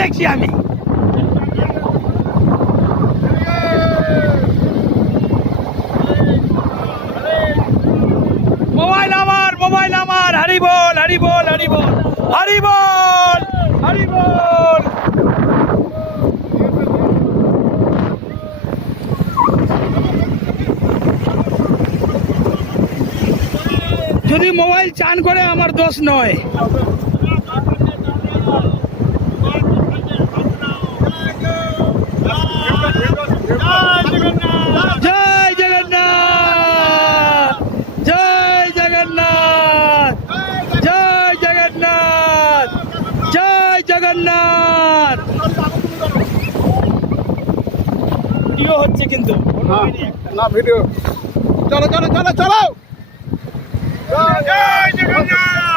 দেখছি আমি। মোবাইল আমার, হরি বল, হরি বল, হরি বল, হরি বল, হরি বল। যদি মোবাইল চান করে আমার দোষ নয়। জয় জগন্নাথ, জয় জগন্নাথ, জয় জগন্নাথ, জয় জগন্নাথ। ভিডিও হচ্ছে কিন্তু না ভিডিও। চলো চলো চলো চলো। জয় জগন্নাথ।